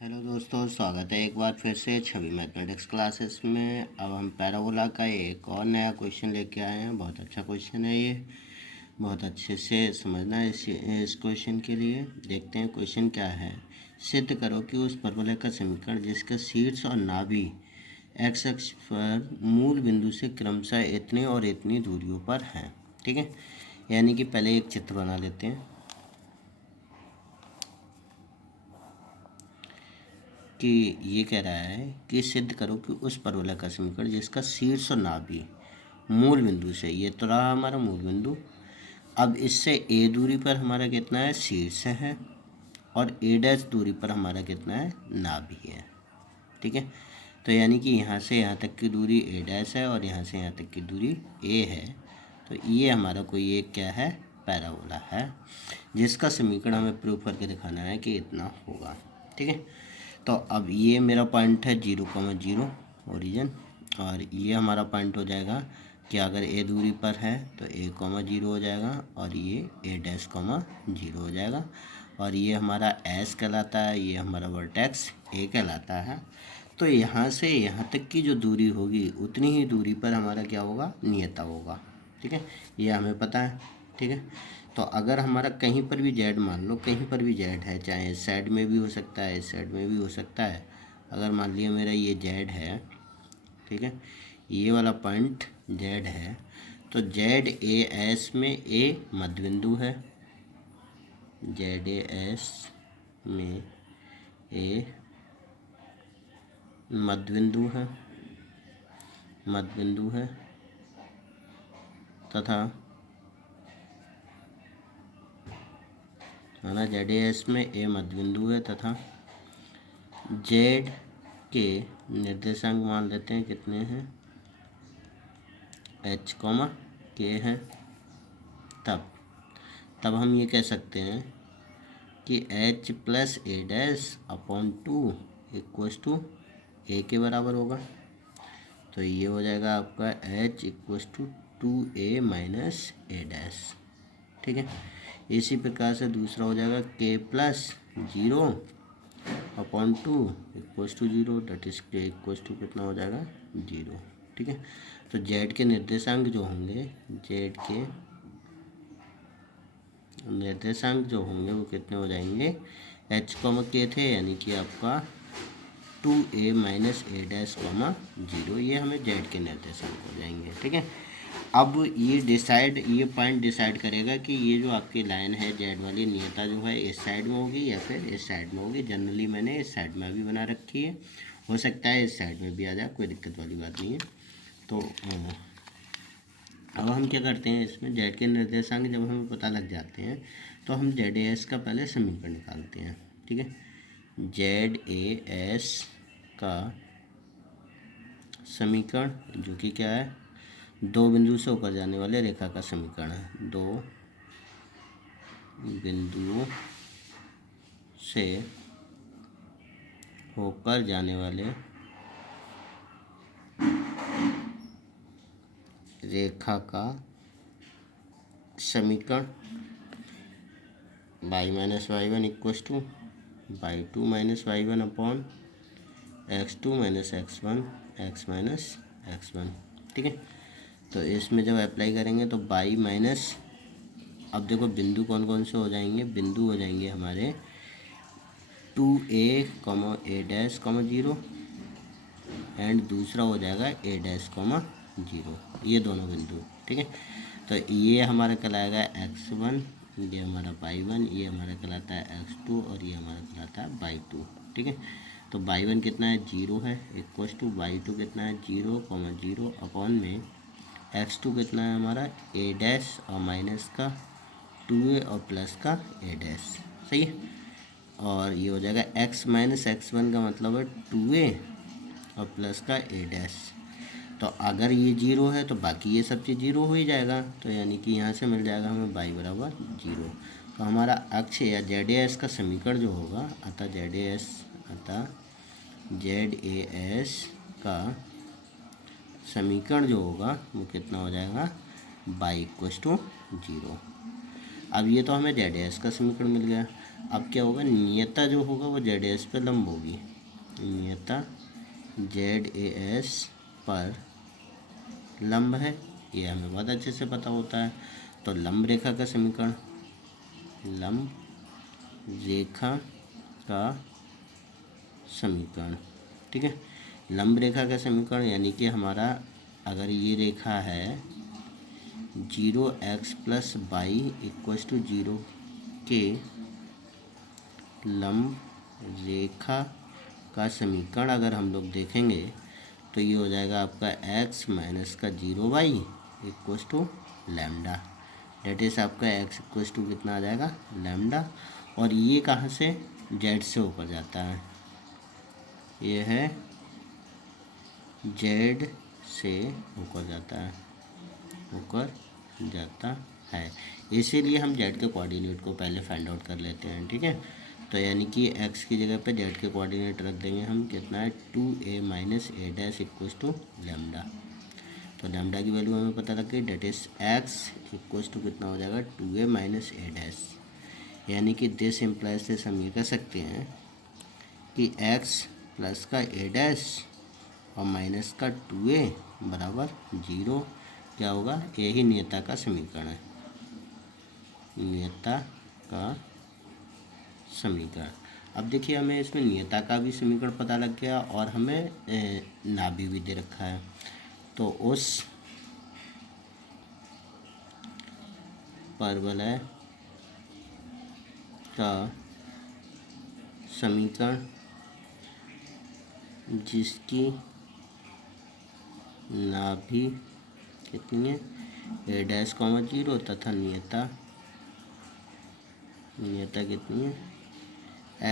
Hello दोस्तों, स्वागत है एक बार फिर से छवि मैथमेटिक्स क्लासेस में। अब हम पैराबोला का एक और नया क्वेश्चन लेके आए हैं। बहुत अच्छा क्वेश्चन है ये, बहुत अच्छे से समझना है इस क्वेश्चन के लिए। देखते हैं क्वेश्चन क्या है। सिद्ध करो कि उस परवलय का समीकरण जिसका शीर्ष और नाभि एक्स अक्ष पर मूल बिंदु से क्रमशः इतने और इतनी दूरियों पर है। ठीक है, यानी कि पहले एक चित्र बना लेते हैं कि ये कह रहा है कि सिद्ध करो कि उस परवलय का समीकरण जिसका शीर्ष और नाभि मूल बिंदु से, ये तो रहा हमारा मूल बिंदु, अब इससे ए दूरी पर हमारा कितना है, शीर्ष है, और ए डैश दूरी पर हमारा कितना है, नाभि है। ठीक है, तो यानी कि यहाँ से यहाँ तक की दूरी ए डैश है और यहाँ से यहाँ तक की दूरी ए है। तो ये हमारा कोई एक क्या है, पैराबोला है, जिसका समीकरण हमें प्रूव करके दिखाना है कि इतना होगा। ठीक है, तो अब ये मेरा पॉइंट है 0,0 ओरिजिन, और ये हमारा पॉइंट हो जाएगा कि अगर ए दूरी पर है तो a,0 हो जाएगा, और ये a डैश 0 हो जाएगा, और ये हमारा एस कहलाता है, ये हमारा वर्टेक्स ए कहलाता है। तो यहाँ से यहाँ तक की जो दूरी होगी उतनी ही दूरी पर हमारा क्या होगा, नियता होगा। ठीक है, ये हमें पता है। ठीक है, तो अगर हमारा कहीं पर भी जेड, मान लो कहीं पर भी जेड है, चाहे इस साइड में भी हो सकता है, इस साइड में भी हो सकता है। अगर मान लिया मेरा ये जेड है, ठीक है, ये वाला पॉइंट जेड है, तो जेड ए एस में ए मध्य बिंदु है, जेड ए एस में ए मध्य बिंदु है, मध्य बिंदु है, तथा है ना, जेड ए एस में ए मध्य बिंदु है, तथा जेड के निर्देशांक मान लेते हैं कितने हैं, एच कॉमा के हैं। तब हम ये कह सकते हैं कि h plus a dash upon 2 equals to a के बराबर होगा। तो ये हो जाएगा आपका h equals to 2a minus a dash. ठीक है, इसी प्रकार से दूसरा हो जाएगा k plus 0 upon 2 equals to 0, that is k equals to कितना हो जाएगा, 0। ठीक है, तो जेड के निर्देशांक जो होंगे, जेड के निर्देशांक जो होंगे वो कितने हो जाएंगे, एच कॉमा के थे, यानी कि आपका 2a minus a dash comma 0, ये हमें जेड के निर्देशांक हो जाएंगे। ठीक है, अब ये पॉइंट डिसाइड करेगा कि ये जो आपकी लाइन है जेड वाली, नियता जो है इस साइड में होगी या फिर इस साइड में होगी। जनरली मैंने इस साइड में अभी बना रखी है, हो सकता है इस साइड में भी आ जाए, कोई दिक्कत वाली बात नहीं है। तो अब हम क्या करते हैं, इसमें जेड के निर्देशांक जब हमें पता लग जाते हैं तो हम जेड ए एस का पहले समीकरण निकालते हैं। ठीक है, जेड ए एस का समीकरण जो कि क्या है, दो बिंदु से ऊपर जाने वाले रेखा का समीकरण है। दो बिंदुओं से होकर जाने वाले रेखा का समीकरण y minus y1 equals to y2 minus y1 upon x2 minus x1 x minus x1। ठीक है, तो इसमें जब अप्लाई करेंगे तो y माइनस, अब देखो बिंदु कौन कौन से हो जाएंगे, बिंदु हो जाएंगे हमारे 2a, ए डैश 0, एंड दूसरा हो जाएगा ए डैश 0, ये दोनों बिंदु। ठीक है, तो ये हमारा कहलाएगा x1, ये हमारा y1, ये हमारा कहलाता है x2, और ये हमारा कहलाता है y2। ठीक है, तो y1 कितना है, 0 है, इक्वस टू y2 कितना है, 0,0 अपॉन में x2 कितना है हमारा, ए डैश और माइनस का 2a और प्लस का ए डैश। सही है, और ये हो जाएगा x माइनस x1 का मतलब है 2a और प्लस का ए डैश। तो अगर ये 0 है तो बाकी ये सब चीज़ 0 हो ही जाएगा, तो यानी कि यहाँ से मिल जाएगा हमें y बराबर 0। तो हमारा अक्ष या जेड ए एस का समीकरण जो होगा, अतः जेड ए एस का समीकरण जो होगा वो कितना हो जाएगा, y इक्वस टू 0। अब ये तो हमें जेड ए एस का समीकरण मिल गया। अब क्या होगा, नियता जो होगा वो जेड एस पर लंब होगी, नियता जेड ए एस पर लंब है, ये हमें बहुत अच्छे से पता होता है। तो लंब रेखा का समीकरण, लंब रेखा का समीकरण, ठीक है। लंब रेखा का समीकरण यानी कि हमारा अगर ये रेखा है 0x+y=0 के लंब रेखा का समीकरण अगर हम लोग देखेंगे तो ये हो जाएगा आपका x माइनस का 0y = लैम्डा, डेट इज आपका x = कितना आ जाएगा, लैम्डा। और ये कहाँ से, z से होकर जाता है, ये है z से होकर जाता है, इसीलिए हम z के कोऑर्डिनेट को पहले फाइंड आउट कर लेते हैं, ठीक है। तो यानी कि x की जगह पे z के कोऑर्डिनेट रख देंगे हम, कितना है 2a minus a dash = lambda. तो लैम्डा की वैल्यू हमें पता लग गई, डेट इज x = कितना हो जाएगा 2a माइनस a डैश, यानी कि दिस इम्प्लाइज से हम ये कह सकते हैं कि x प्लस का a डैश और माइनस का 2a बराबर 0 क्या होगा, यही नियता का समीकरण है, नियता का समीकरण। अब देखिए हमें इसमें नियता का भी समीकरण पता लग गया और हमें नाभि भी दे रखा है। तो उस परवलय का समीकरण जिसकी नाभि कितनी है, a डैश कॉमा 0 तथा नियता कितनी है,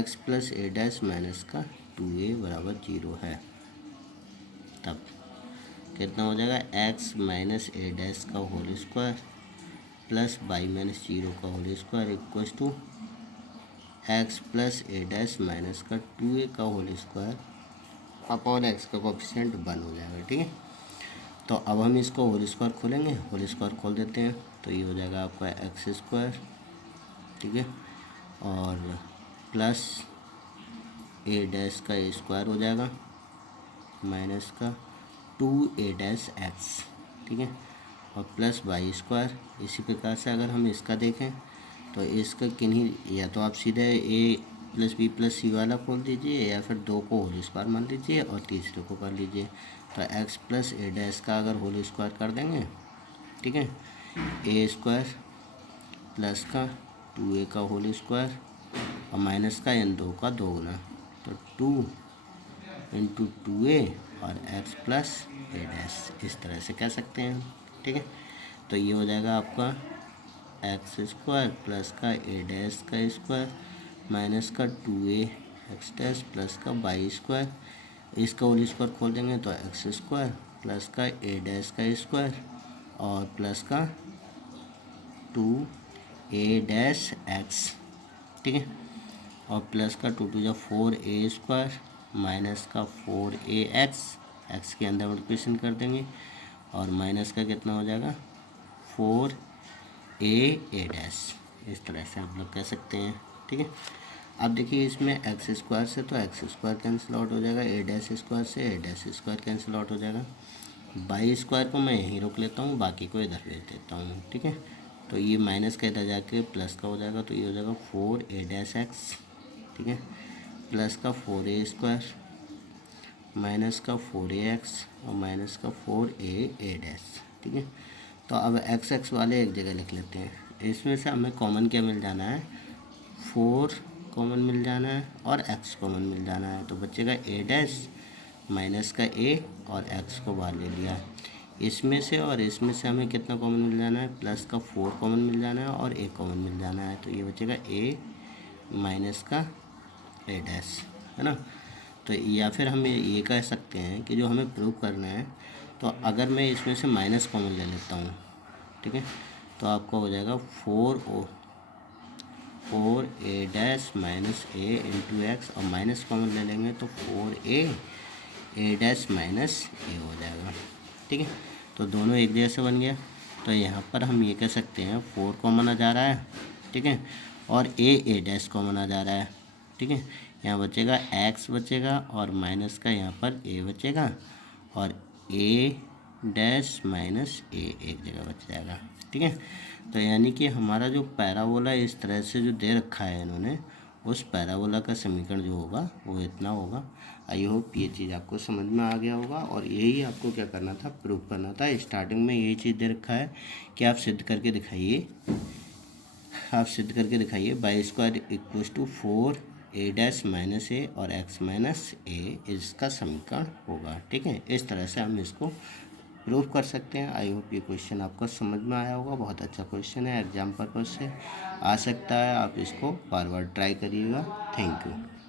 x plus a dash minus का 2a बराबर 0 है, तब कितना हो जाएगा, x माइनस a डैश का whole square plus y minus 0 का whole square = x plus a dash minus का 2a का होल स्क्वायर अपॉन x का कोएफिशिएंट 1 हो जाएगा, ठीक है। तो अब हम इसको होल स्क्वायर खोलेंगे, होल स्क्वायर खोल देते हैं, तो ये हो जाएगा आपका x², ठीक है, और प्लस a डैश का स्क्वायर हो जाएगा माइनस का 2a डैश x, ठीक है, और प्लस y²। इसी प्रकार से अगर हम इसका देखें तो इसका किन्हीं, या तो आप सीधे a प्लस बी प्लस सी वाला खोल दीजिए या फिर 2 को होल स्क्वायर मान लीजिए और तीसरे को कर लीजिए। तो x प्लस a डैश का अगर होल स्क्वायर कर देंगे, ठीक है, a² प्लस का 2a का होल स्क्वायर और माइनस का इन 2 का 2 गुना, तो 2 × 2a और x प्लस a डैश, इस तरह से कह सकते हैं, ठीक है। तो ये हो जाएगा आपका x² प्लस का a डैश का स्क्वायर माइनस का 2a x डैश प्लस का y², इसका होल स्क्वायर खोल देंगे तो x² प्लस का a डैश का स्क्वायर और प्लस का 2a डैश x, ठीक है, और प्लस का 2 × 4a² माइनस का 4ax, x के अंदर मल्टीप्लिकेशन कर देंगे और माइनस का कितना हो जाएगा 4a डैश, इस तरह से हम लोग कह सकते हैं, ठीक है। अब देखिए इसमें x² से तो x² कैंसिल आउट हो जाएगा, a डैश स्क्वायर से a dash square cancel out हो जाएगा, y² को मैं यहीं रोक लेता हूँ, बाकी को इधर भेज देता हूँ, ठीक है। तो ये माइनस का इधर जाके प्लस का हो जाएगा, तो ये हो जाएगा 4a डैश x, ठीक है, प्लस का 4a² माइनस का 4ax और माइनस का 4a डैश, ठीक है। तो अब x वाले एक जगह लिख लेते हैं, इसमें से हमें कॉमन क्या मिल जाना है, 4 कॉमन मिल जाना है और x कॉमन मिल जाना है, तो बचेगा a डैश माइनस का a और x को बाहर ले लिया है, इसमें से और इसमें से हमें कितना कॉमन मिल जाना है, प्लस का 4 कॉमन मिल जाना है और a कॉमन मिल जाना है, तो ये बचेगा a माइनस का a डैश, है ना। तो या फिर हम ये कह सकते हैं कि जो हमें प्रूव करना है, तो अगर मैं इसमें से माइनस कॉमन ले लेता हूँ, ठीक है, तो आपका हो जाएगा 4a dash minus a into x और माइनस कॉमन ले लेंगे तो 4a डैश माइनस a हो जाएगा, ठीक है। तो दोनों एक जैसे बन गया, तो यहाँ पर हम ये कह सकते हैं 4 कॉमन आ जा रहा है, ठीक है, और ए डैश कॉमन आ जा रहा है, ठीक है। यहाँ बचेगा एक्स बचेगा और माइनस का यहाँ पर ए बचेगा और ए डैश माइनस ए एक जगह बच जाएगा, ठीक है। तो यानी कि हमारा जो पैराबोला इस तरह से जो दे रखा है इन्होंने, उस पैराबोला का समीकरण जो होगा वो इतना होगा। आई होप ये चीज़ आपको समझ में आ गया होगा और यही आपको क्या करना था, प्रूव करना था। स्टार्टिंग में यही चीज़ दे रखा है कि आप सिद्ध करके दिखाइए, आप सिद्ध करके दिखाइए y square equals to 4 a dash minus a और एक्स माइनस ए इसका समीकरण होगा, ठीक है। इस तरह से हम इसको प्रूव कर सकते हैं। आई होप ये क्वेश्चन आपको समझ में आया होगा। बहुत अच्छा क्वेश्चन है, एग्जाम पर्पज से आ सकता है, आप इसको बार बार ट्राई करिएगा। Thank you.